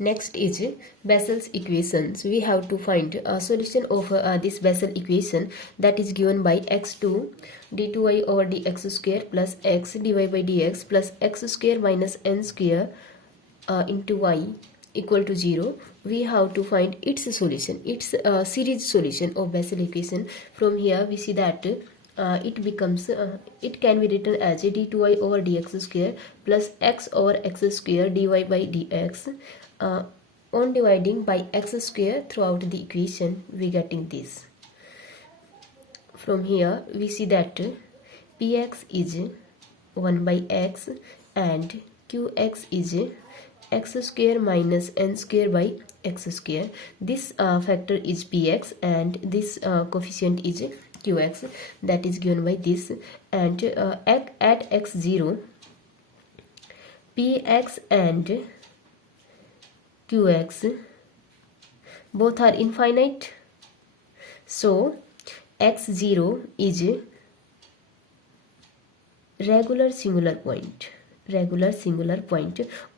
Next is Bessel's equation. So we have to find a solution of this Bessel equation, that is given by x2 d2y over dx square plus x dy by dx plus x square minus n square into y equal to 0. We have to find its solution, its series solution of Bessel equation. From here we see that it becomes it can be written as d2y over dx square plus x over x square dy by dx. On dividing by x square throughout the equation, we getting this. From here we see that px is 1 by x and qx is x square minus n square by x square. This factor is px and this coefficient is qx, that is given by this. And at x0, px and qx both are infinite, so x0 is regular singular point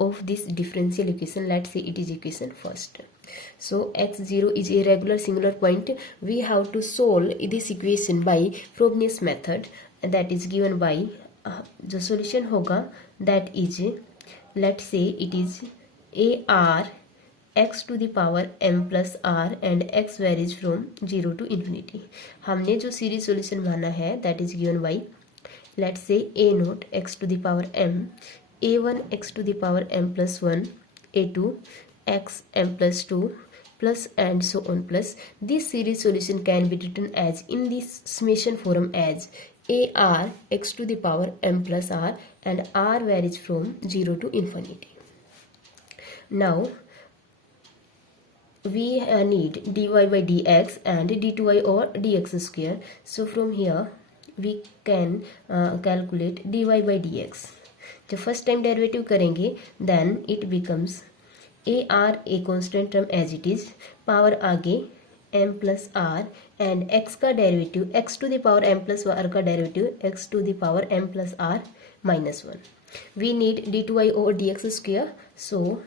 of this differential equation. Let's say it is equation first. So x0 is a regular singular point. We have to solve this equation by Frobenius method, that is given by the solution होगा, that is, let's say it is ar x to the power m plus r and x varies from 0 to infinity. हमने जो series solution माना है, that is given by, let's say a naught x to the power m, a1 x to the power m plus 1, a2 x m plus 2 plus and so on plus. This series solution can be written as in this summation form as ar x to the power m plus r and r varies from 0 to infinity. Now we need dy by dx and d2y over dx square. So from here we can calculate dy by dx. जब first time derivative करेंगे then it becomes ar a constant term as it is, power आगे m plus r and x का derivative x to the power m plus r का derivative x to the power m plus r minus 1. We need d2y over dx square. So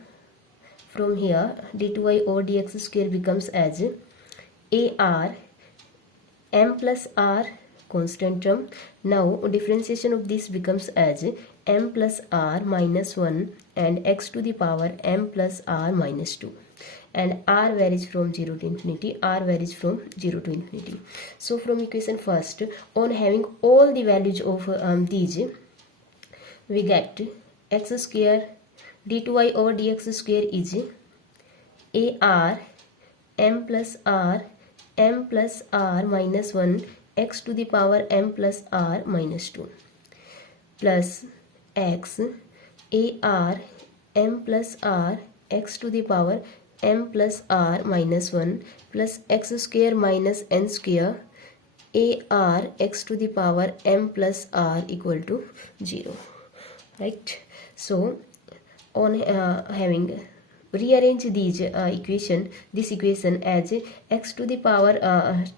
from here d2y over dx square becomes as ar m plus r constant term. Now differentiation of this becomes as m plus r minus 1 and x to the power m plus r minus 2, and r varies from 0 to infinity, r varies from 0 to infinity. So from equation first, on having all the values of these, we get x square d2y over dx square is ar m plus r minus 1 x to the power m plus r minus 2 plus x ar m plus r x to the power m plus r minus 1 plus x square minus n square ar x to the power m plus r equal to 0. Right? So on having rearrange these this equation as x to the power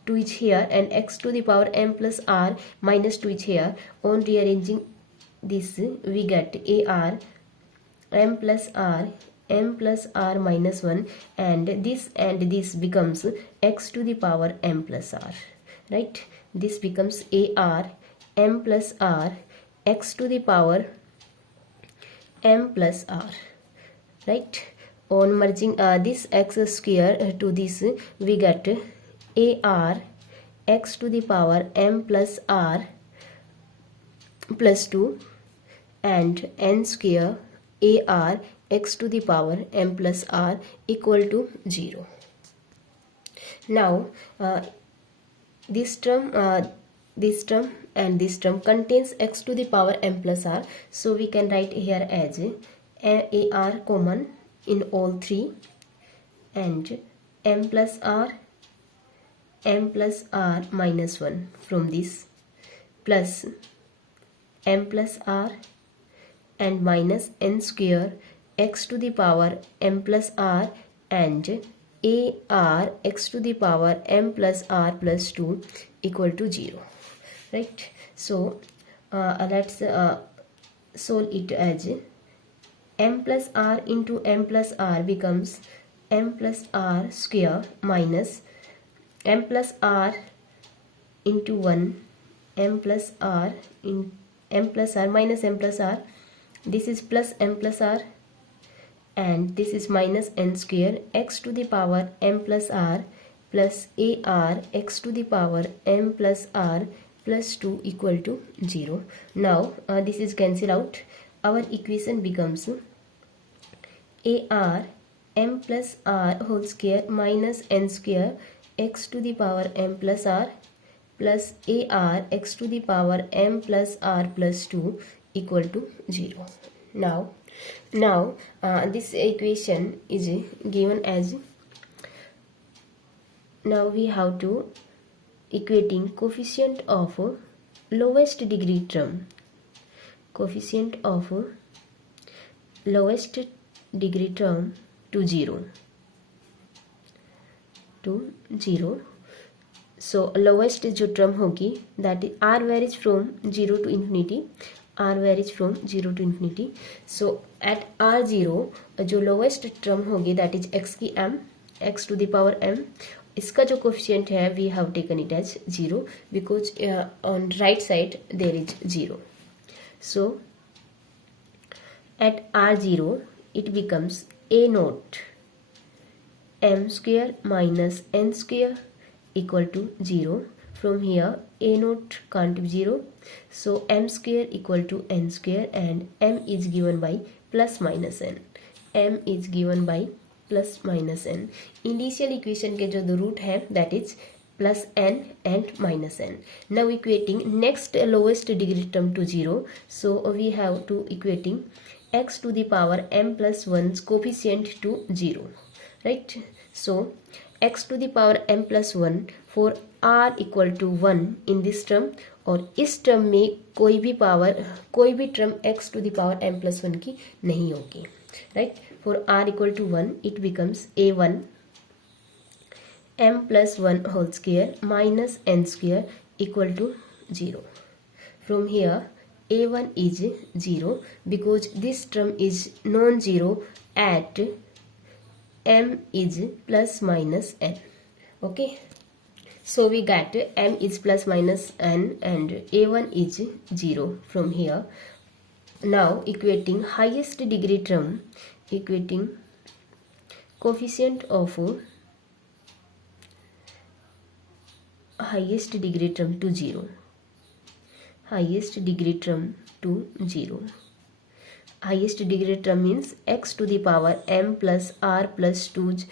2 is here and x to the power m plus r minus 2 is here. On rearranging this, we get ar m plus r minus 1 and this becomes x to the power m plus r. Right? This becomes ar m plus r x to the power m plus r. Right? On merging this x square to this, we get ar x to the power m plus r plus 2 and n square ar x to the power m plus r equal to 0. Now this term and this term contains x to the power m plus r, so we can write here as ar common in all three and m plus r minus 1 from this plus m plus r and minus n square x to the power m plus r and ar x to the power m plus r plus 2 equal to 0. Right? So let's solve it as m plus r into m plus r becomes m plus r square minus m plus r into 1 m plus r in m plus r minus m plus r. This is plus m plus r and this is minus n square x to the power m plus r plus ar x to the power m plus r plus 2 equal to 0. Now this is cancel out. Our equation becomes ar m plus r whole square minus n square x to the power m plus r plus ar x to the power m plus r plus 2 equal to 0. Now this equation is given as, now we have to equating coefficient of lowest degree term, coefficient of lowest degree term to 0. So lowest जो term होगी that is r varies from 0 to infinity, r varies from 0 to infinity. So at r0 जो lowest term होगी that is x की m, x to the power m, इसका जो coefficient है we have taken it as 0 because on right side there is 0. So at r0 it becomes a naught m square minus n square equal to 0. From here a naught can't be 0, so m square equal to n square and m is given by plus minus n, m is given by plus minus n. Initial equation के जो root है that is plus n and minus n. Now equating next lowest degree term to 0, so we have to equating x to the power m plus 1's coefficient to 0, right? So x to the power m plus 1 for r equal to 1 in this term, और इस term में कोई भी term x to the power m plus 1 की नहीं होगी, right? For r equal to 1 it becomes a1 m plus 1 whole square minus n square equal to 0. From here a1 is 0 because this term is non-zero at m is plus minus n. Okay, so we got m is plus minus n and a1 is 0 from here. Now equating highest degree term, equating coefficient of highest degree term to 0, highest degree term to 0. Highest degree term means x to the power m plus r plus 2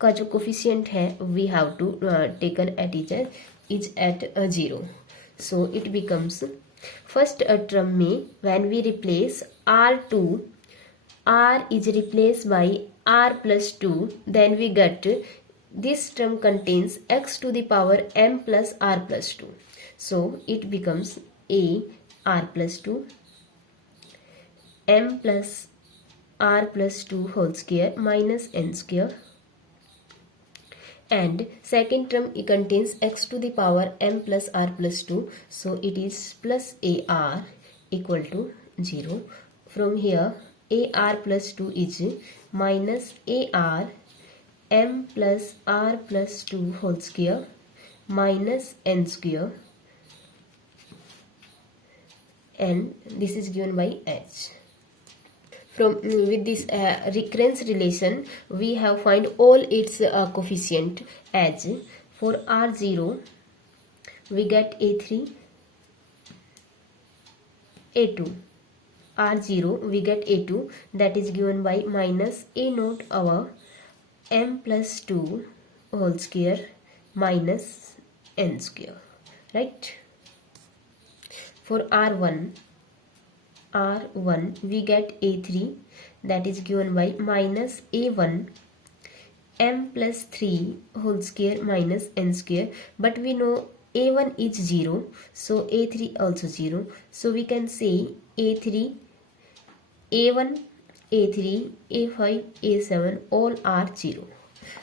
का जो coefficient है we have to taken at is at 0. So it becomes first term में when we replace r2, r is replaced by r plus 2, then we get this term contains x to the power m plus r plus 2. So it becomes a r plus 2 m plus r plus 2 whole square minus n square, and second term it contains x to the power m plus r plus 2, so it is plus ar equal to 0. From here ar plus 2 is minus ar m plus r plus 2 whole square minus n square, and this is given by h. From with this recurrence relation we have find all its coefficient as for r0 we get a3, a2, r0 we get a2 that is given by minus a naught over m plus 2 whole square minus n square, right? For r1 we get a3 that is given by minus a1 m plus 3 whole square minus n square, but we know a1 is 0, so a3 also 0, so we can say a3, a1, a3, a5, a7 all are 0,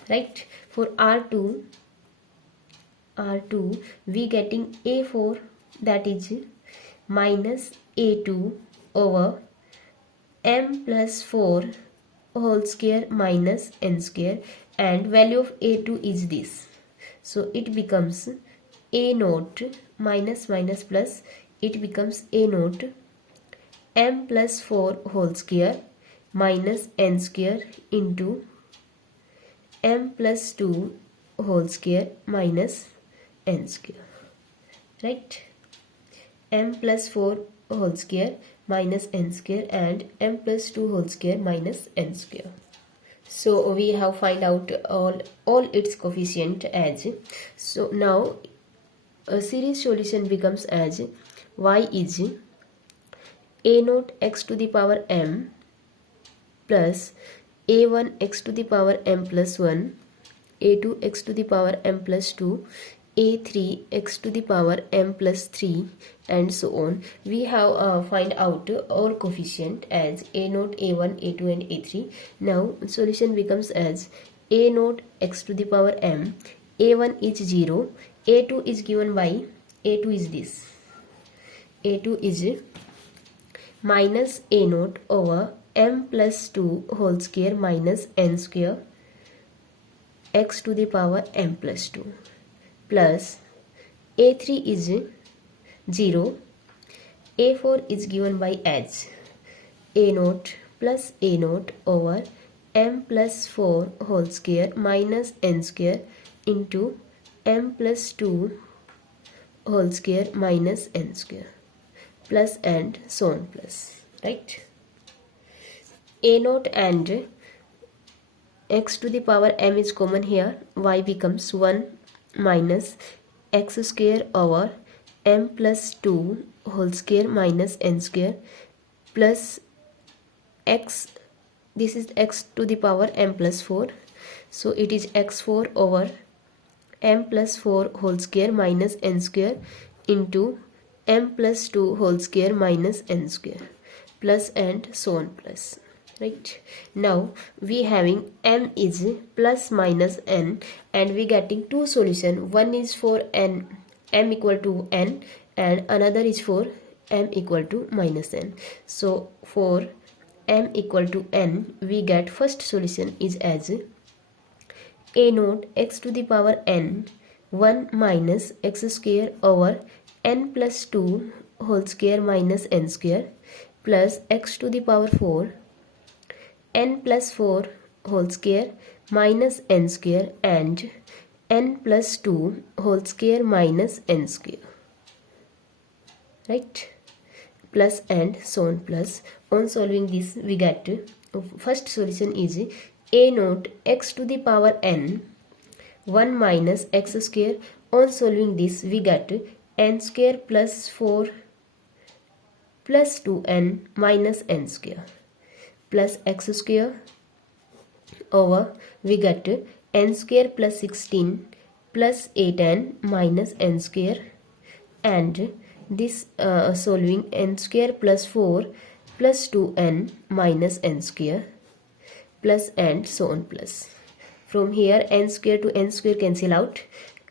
right? For r2 we getting a4 that is minus a2 over m plus 4 whole square minus n square, and value of a2 is this. So it becomes a naught minus minus plus, it becomes a naught m plus 4 whole square minus n square into m plus 2 whole square minus n square, right? M plus 4 whole square minus n square and m plus 2 whole square minus n square. So we have find out all its coefficient as. So now a series solution becomes as y is a naught x to the power m plus a1 x to the power m plus 1, a2 x to the power m plus 2, a3 x to the power m plus 3, and so on. We have find out all coefficient as a naught, a1, a2 and a3. Now solution becomes as a naught x to the power m, a1 is 0, a2 is given by, a2 is this, a2 is minus a naught over m plus 2 whole square minus n square x to the power m plus 2 plus a3 is 0, a4 is given by as a naught plus a naught over m plus 4 whole square minus n square into m plus 2 whole square minus n square plus and so on plus, right? A naught and x to the power m is common here, y becomes 1 minus x square over m plus 2 whole square minus n square plus x, this is x to the power m plus 4, so it is x4 over m plus 4 whole square minus n square into m plus 2 whole square minus n square plus and so on plus, right? Now we having m is plus minus n and we getting two solution. One is for n, m equal to n, and another is for m equal to minus n. So for m equal to n we get first solution is as a naught x to the power n 1 minus x square over n plus 2 whole square minus n square plus x to the power 4 n plus 4 whole square minus n square and n plus 2 whole square minus n square, right? Plus and so on plus. On solving this we get first solution is a naught x to the power n 1 minus x square. On solving this we get n square plus 4 plus 2n minus n square plus x square over we get n square plus 16 plus 8n minus n square, and this solving n square plus 4 plus 2n minus n square plus and so on plus. From here n square to n square cancel out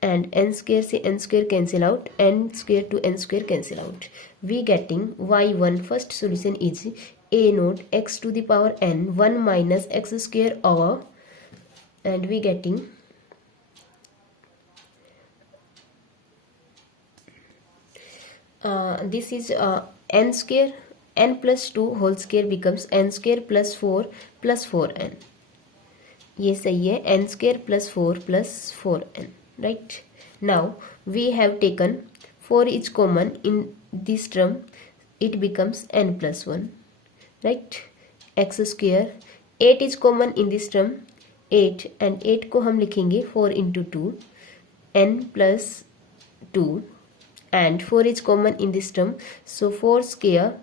and n square से n square cancel out, n square to n square cancel out. We getting y1 first solution is a naught x to the power n 1 minus x square over, and we getting this is n square, n plus 2 whole square becomes n square plus 4 plus 4n. ये सही है, n square plus 4 plus 4n, right? Now we have taken 4 is common in this term, it becomes n plus 1, right? x square, 8 is common in this term, 8, and 8 को हम लिखेंगे 4 into 2, n plus 2, and 4 is common in this term, so 4 square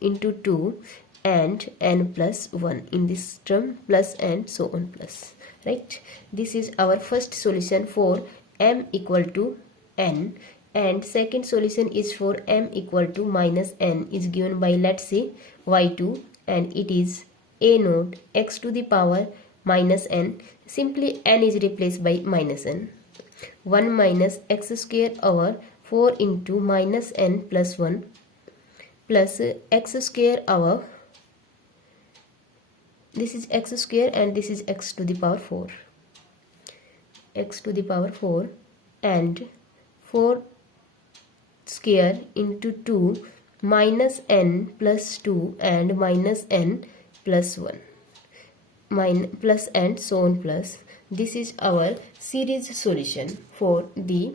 into 2 and n plus 1 in this term plus and so on plus, right? This is our first solution for m equal to n, and second solution is for m equal to minus n is given by, let's say, y2, and it is a naught x to the power minus n. Simply n is replaced by minus n. 1 minus x square over 4 into minus n plus 1 plus x square over this is x square and this is x to the power 4. X to the power 4 and 4 square into 2 minus n plus 2 and minus n plus 1 plus and so on plus. This is our series solution for the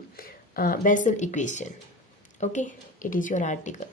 Bessel equation. Okay, it is your article.